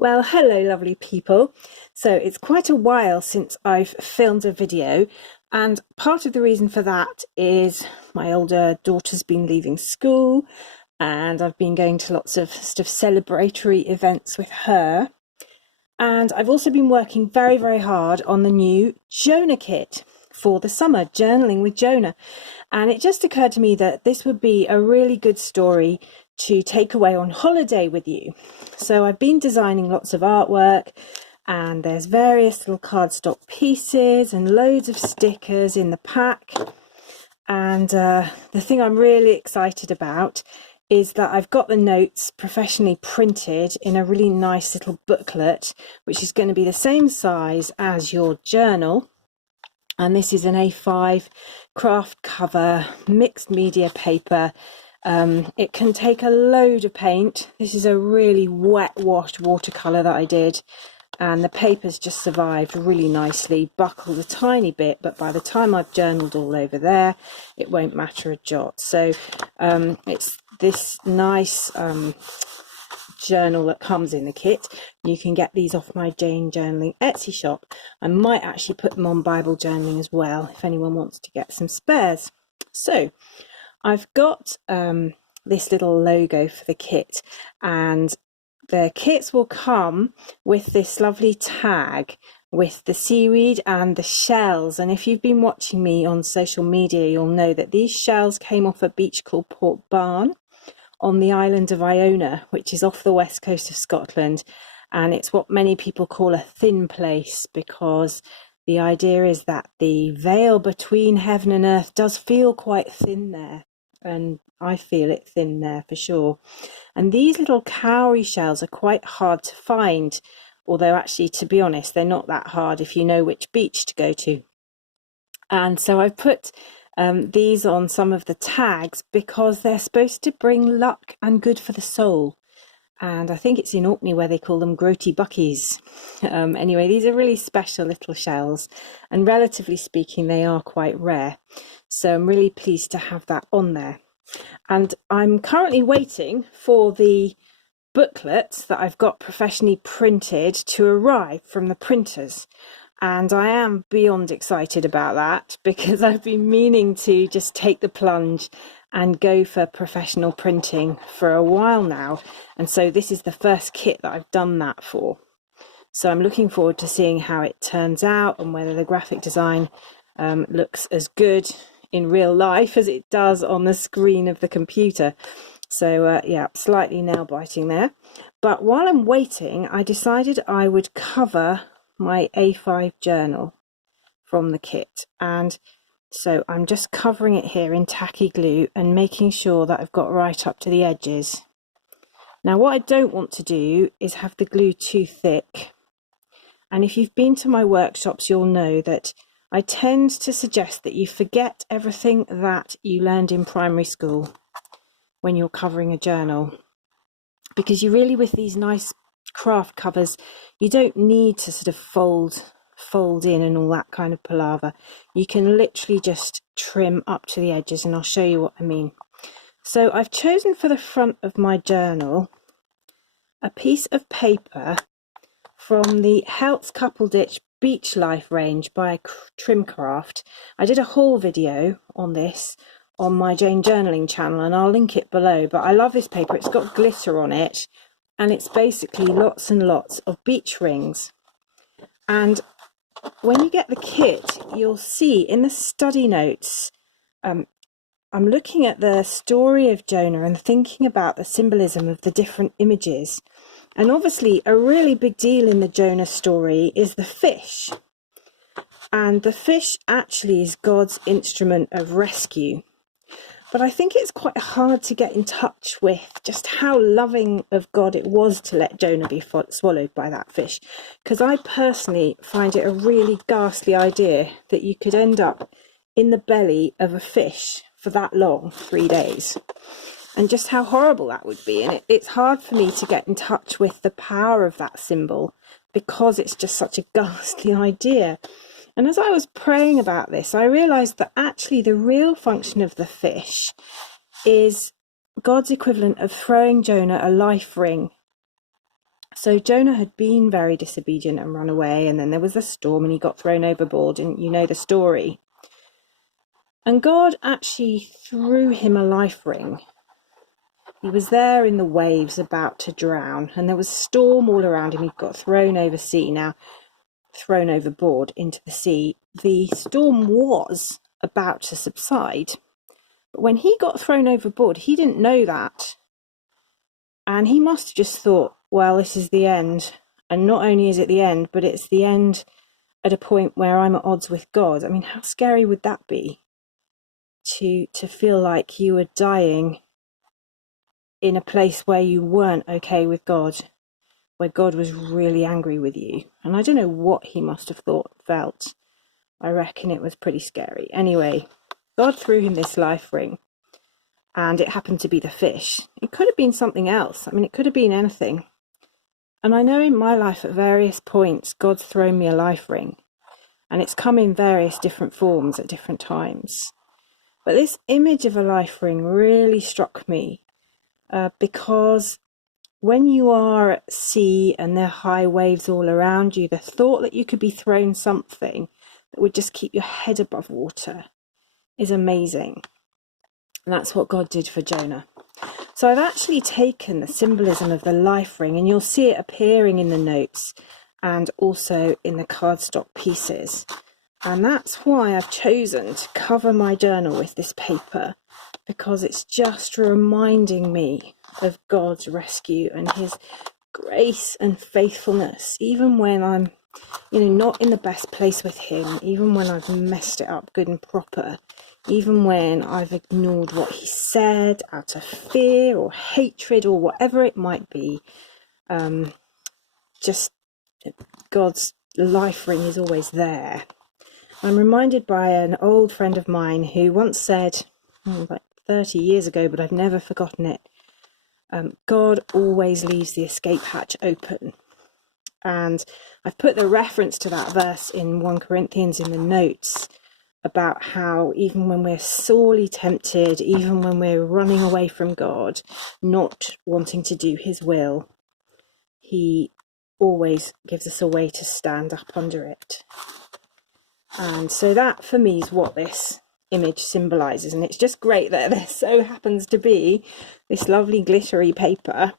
Well, hello, lovely people. So it's quite a while since I've filmed a video, and part of the reason for that is my older daughter's been leaving school, and I've been going to lots of celebratory events with her. And I've also been working very, very hard on the new Jonah kit for the summer, Journaling with Jonah. And it just occurred to me that this would be a really good story to take away on holiday with you. So I've been designing lots of artwork, and there's various little cardstock pieces and loads of stickers in the pack. And the thing I'm really excited about is that I've got the notes professionally printed in a really nice little booklet, which is going to be the same size as your journal. And this is an A5 craft cover, mixed media paper. It can take a load of paint. This is a really wet washed watercolour that I did, and the paper's just survived really nicely, buckled a tiny bit, but by the time I've journaled all over there, it won't matter a jot. So it's this nice journal that comes in the kit. You can get these off my Jane Journaling Etsy shop. I might actually put them on Bible journaling as well if anyone wants to get some spares. So I've got this little logo for the kit, and the kits will come with this lovely tag with the seaweed and the shells. And if you've been watching me on social media, you'll know that these shells came off a beach called Port Barn on the island of Iona, which is off the west coast of Scotland. And it's what many people call a thin place, because the idea is that the veil between heaven and earth does feel quite thin there. And I feel it thin there for sure. And these little cowrie shells are quite hard to find, although actually, to be honest, they're not that hard if you know which beach to go to. And so I've put these on some of the tags because they're supposed to bring luck and good for the soul. And I think it's in Orkney where they call them grotty buckies. Anyway, these are really special little shells, and relatively speaking, they are quite rare. So I'm really pleased to have that on there. And I'm currently waiting for the booklets that I've got professionally printed to arrive from the printers. And I am beyond excited about that, because I've been meaning to just take the plunge and go for professional printing for a while now. And so this is the first kit that I've done that for. So I'm looking forward to seeing how it turns out and whether the graphic design looks as good in real life as it does on the screen of the computer. So yeah, slightly nail biting there. But while I'm waiting, I decided I would cover my A5 journal from the kit, and so I'm just covering it here in tacky glue and making sure that I've got right up to the edges. Now what I don't want to do is have the glue too thick, and if you've been to my workshops you'll know that I tend to suggest that you forget everything that you learned in primary school when you're covering a journal, because you really, with these nice craft covers, you don't need to sort of fold in and all that kind of palaver. You can literally just trim up to the edges, and I'll show you what I mean. So I've chosen for the front of my journal a piece of paper from the Helz Cuppleditch Beach Life range by Trimcraft. I did a haul video on this on my Jane Journaling channel, and I'll link it below. But I love this paper. It's got glitter on it, and it's basically lots and lots of beach rings. And when you get the kit, you'll see in the study notes, I'm looking at the story of Jonah and thinking about the symbolism of the different images. And obviously a really big deal in the Jonah story is the fish. And the fish actually is God's instrument of rescue. But I think it's quite hard to get in touch with just how loving of God it was to let Jonah be swallowed by that fish. Because I personally find it a really ghastly idea that you could end up in the belly of a fish for that long, 3 days. And just how horrible that would be. And it's hard for me to get in touch with the power of that symbol, because it's just such a ghastly idea. And as I was praying about this, I realised that actually the real function of the fish is God's equivalent of throwing Jonah a life ring So Jonah had been very disobedient and run away, and then there was a storm and he got thrown overboard, and you know the story. And God actually threw him a life ring. He was there in the waves about to drown, and there was a storm all around him. He got thrown overboard into the sea. The storm was about to subside, but when he got thrown overboard, he didn't know that. And he must have just thought, well, this is the end. And not only is it the end, but it's the end at a point where I'm at odds with God. I mean, how scary would that be? To feel like you were dying in a place where you weren't okay with God, where God was really angry with you. And I don't know what he must have felt. I reckon it was pretty scary. Anyway, God threw him this life ring, and it happened to be the fish. It could have been something else. I mean, it could have been anything. And I know in my life at various points, God's thrown me a life ring, and it's come in various different forms at different times. But this image of a life ring really struck me because when you are at sea and there are high waves all around you, the thought that you could be thrown something that would just keep your head above water is amazing. And that's what God did for Jonah. So I've actually taken the symbolism of the life ring, and you'll see it appearing in the notes and also in the cardstock pieces. And that's why I've chosen to cover my journal with this paper, because it's just reminding me of God's rescue and his grace and faithfulness, even when I'm, not in the best place with him, even when I've messed it up good and proper, even when I've ignored what he said out of fear or hatred or whatever it might be. Just God's life ring is always there. I'm reminded by an old friend of mine who once said, like 30 years ago, but I've never forgotten it, God always leaves the escape hatch open. And I've put the reference to that verse in 1 Corinthians in the notes, about how even when we're sorely tempted, even when we're running away from God, not wanting to do his will, he always gives us a way to stand up under it. And so that for me is what this image symbolises, and it's just great that there so happens to be this lovely glittery paper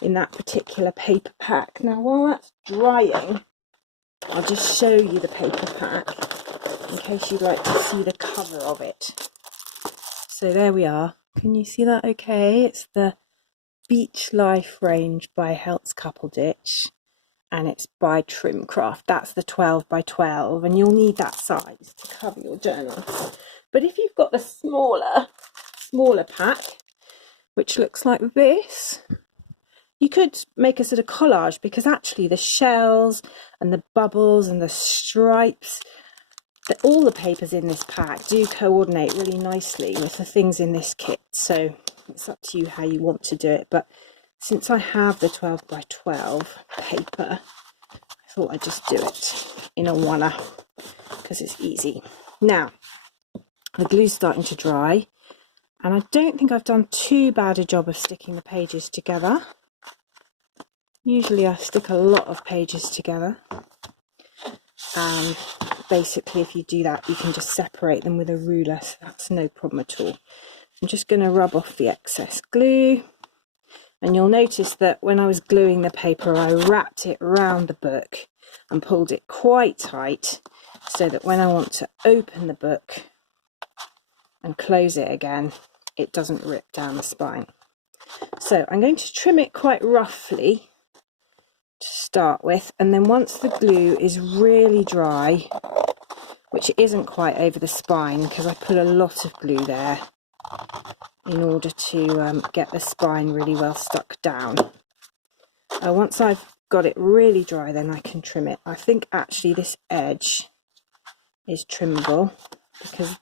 in that particular paper pack. Now while that's drying, I'll just show you the paper pack in case you'd like to see the cover of it. So there we are. Can you see that okay? It's the Beach Life range by Helz Cuppleditch, and it's by Trimcraft. That's the 12 by 12, and you'll need that size to cover your journal. But if you've got the smaller pack, which looks like this, you could make a sort of collage, because actually the shells and the bubbles and the stripes, all the papers in this pack do coordinate really nicely with the things in this kit. So it's up to you how you want to do it. But since I have the 12 by 12 paper, I thought I'd just do it in a oneer because it's easy. Now, the glue's starting to dry, and I don't think I've done too bad a job of sticking the pages together. Usually I stick a lot of pages together, and basically if you do that you can just separate them with a ruler, so that's no problem at all. I'm just going to rub off the excess glue, and you'll notice that when I was gluing the paper I wrapped it around the book and pulled it quite tight so that when I want to open the book and close it again, it doesn't rip down the spine. So I'm going to trim it quite roughly to start with, and then once the glue is really dry, which it isn't quite over the spine because I put a lot of glue there in order to get the spine really well stuck down. Once I've got it really dry, then I can trim it. I think actually this edge is trimmable because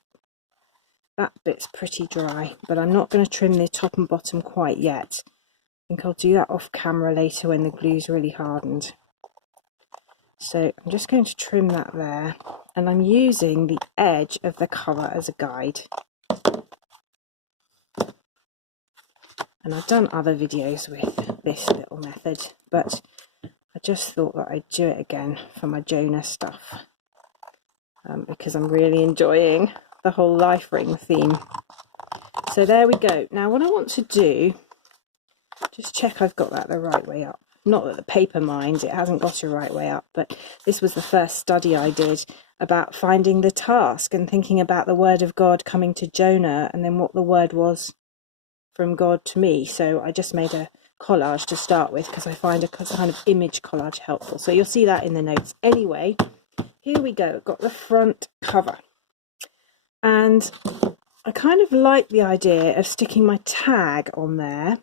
that bit's pretty dry, but I'm not going to trim the top and bottom quite yet. I think I'll do that off camera later when the glue's really hardened. So I'm just going to trim that there, and I'm using the edge of the cover as a guide. And I've done other videos with this little method, but just thought that I'd do it again for my Jonah stuff, because I'm really enjoying the whole life ring theme. So there we go. Now what I want to do, just check I've got that the right way up. Not that the paper minds, it hasn't got it right way up, but this was the first study I did about finding the task and thinking about the word of God coming to Jonah and then what the word was from God to me. So I just made a collage to start with because I find a kind of image collage helpful. So you'll see that in the notes. Anyway, here we go. I've got the front cover. And I kind of like the idea of sticking my tag on there.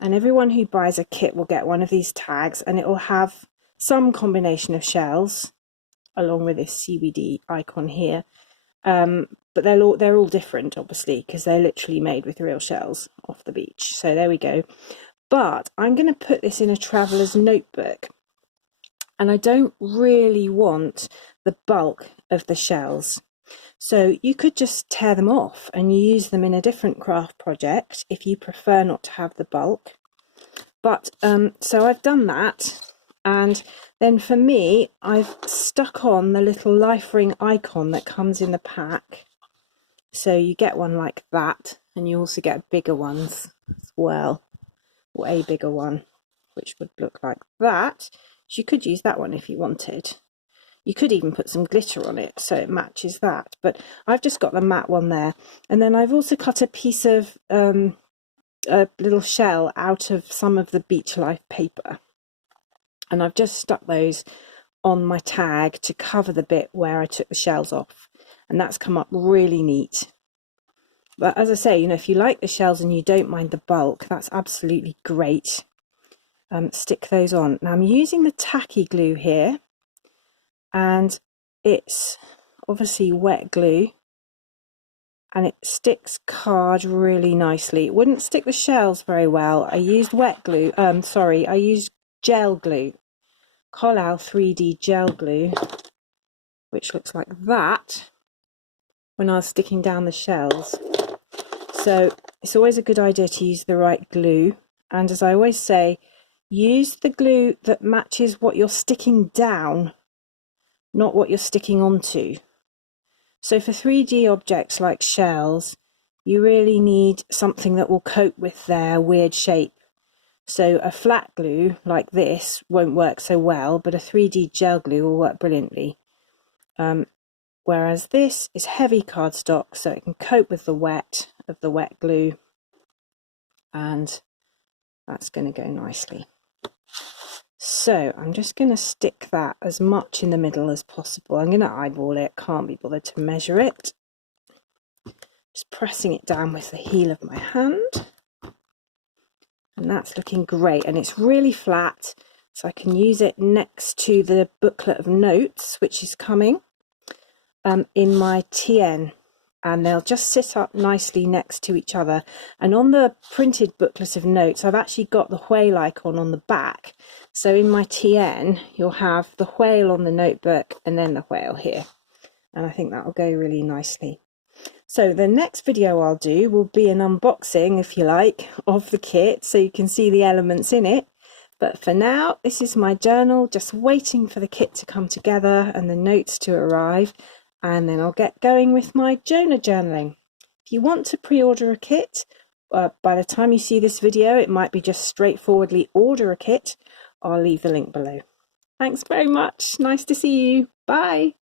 And everyone who buys a kit will get one of these tags, and it will have some combination of shells along with this CBD icon here. But they're all different, obviously, because they're literally made with real shells off the beach. So there we go. But I'm going to put this in a traveller's notebook, and I don't really want the bulk of the shells. So you could just tear them off and use them in a different craft project if you prefer not to have the bulk. But so I've done that, and then for me I've stuck on the little life ring icon that comes in the pack. So you get one like that, and you also get bigger ones as well, or a bigger one which would look like that. So you could use that one if you wanted. You could even put some glitter on it so it matches that, but I've just got the matte one there. And then I've also cut a piece of a little shell out of some of the Beach Life paper, and I've just stuck those on my tag to cover the bit where I took the shells off, and that's come up really neat. But as I say, you know, if you like the shells and you don't mind the bulk, that's absolutely great. Stick those on. Now I'm using the tacky glue here, and it's obviously wet glue, and it sticks card really nicely. It wouldn't stick the shells very well. I used wet glue, I used gel glue, Collal 3D gel glue, which looks like that, when I was sticking down the shells. So it's always a good idea to use the right glue, and as I always say, use the glue that matches what you're sticking down, not what you're sticking onto. So for 3D objects like shells, you really need something that will cope with their weird shape. So a flat glue like this won't work so well, but a 3D gel glue will work brilliantly. Whereas this is heavy cardstock, so it can cope with the wet of the wet glue, and that's going to go nicely. So I'm just going to stick that as much in the middle as possible. I'm going to eyeball it, can't be bothered to measure it. Just pressing it down with the heel of my hand. And that's looking great, and it's really flat, so I can use it next to the booklet of notes, which is coming in my TN. And they'll just sit up nicely next to each other. And on the printed booklet of notes, I've actually got the whale icon on the back. So in my TN, you'll have the whale on the notebook and then the whale here. And I think that'll go really nicely. So the next video I'll do will be an unboxing, if you like, of the kit, so you can see the elements in it. But for now, this is my journal, just waiting for the kit to come together and the notes to arrive. And then I'll get going with my Jonah journaling. If you want to pre-order a kit, by the time you see this video, it might be just straightforwardly order a kit. I'll leave the link below. Thanks very much. Nice to see you. Bye.